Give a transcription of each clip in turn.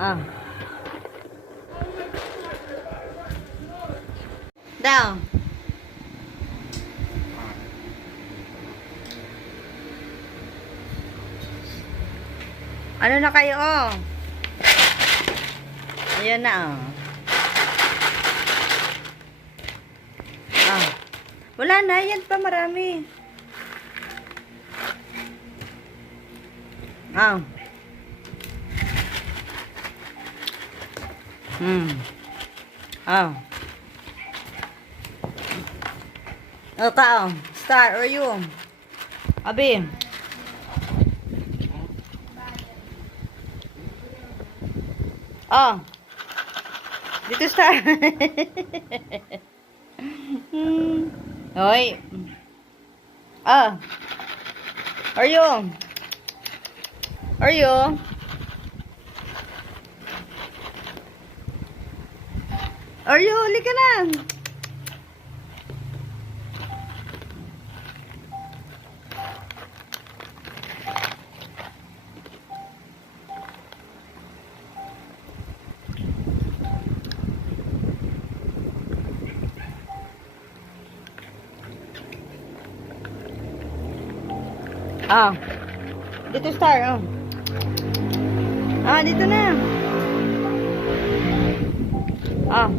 Ah. Down. Ano na kayo, oh? Ayan na, oh. Ah. Wala na, yan pa marami. Ah. Ah. Oh, ka, oh. Star, or you? Abi. Oh. Dito, Star. Hoy. Ah. Are you? Are you? Are you? Halika na. Ah. Dito, Star. Oh. Ah, dito na. Ah.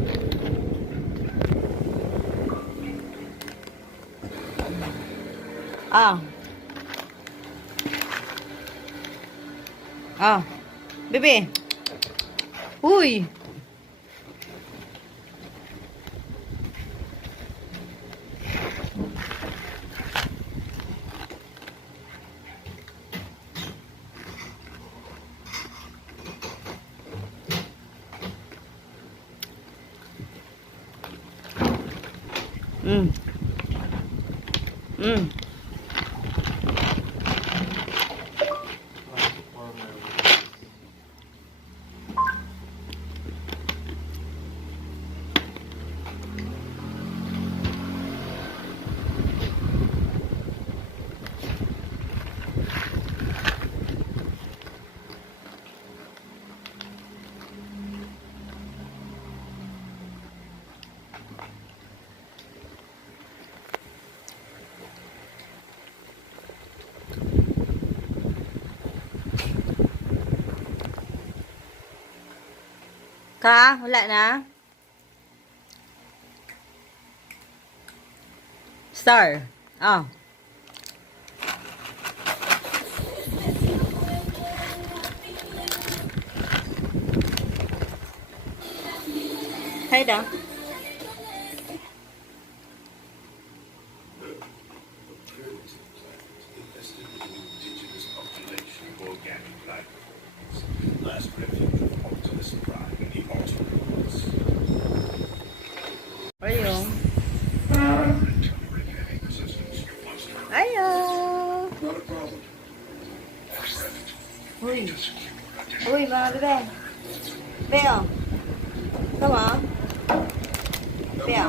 Ah. Ah. Bebe. Uy. Mm. Mm. Ka? Wala na? Star. Ah. Hay daw. Last refuge of Optimus Prime in the Autobots. Ayo. Ayo. Not a problem. Uy. Uy, mga bebe. Beo. Come on. Beo.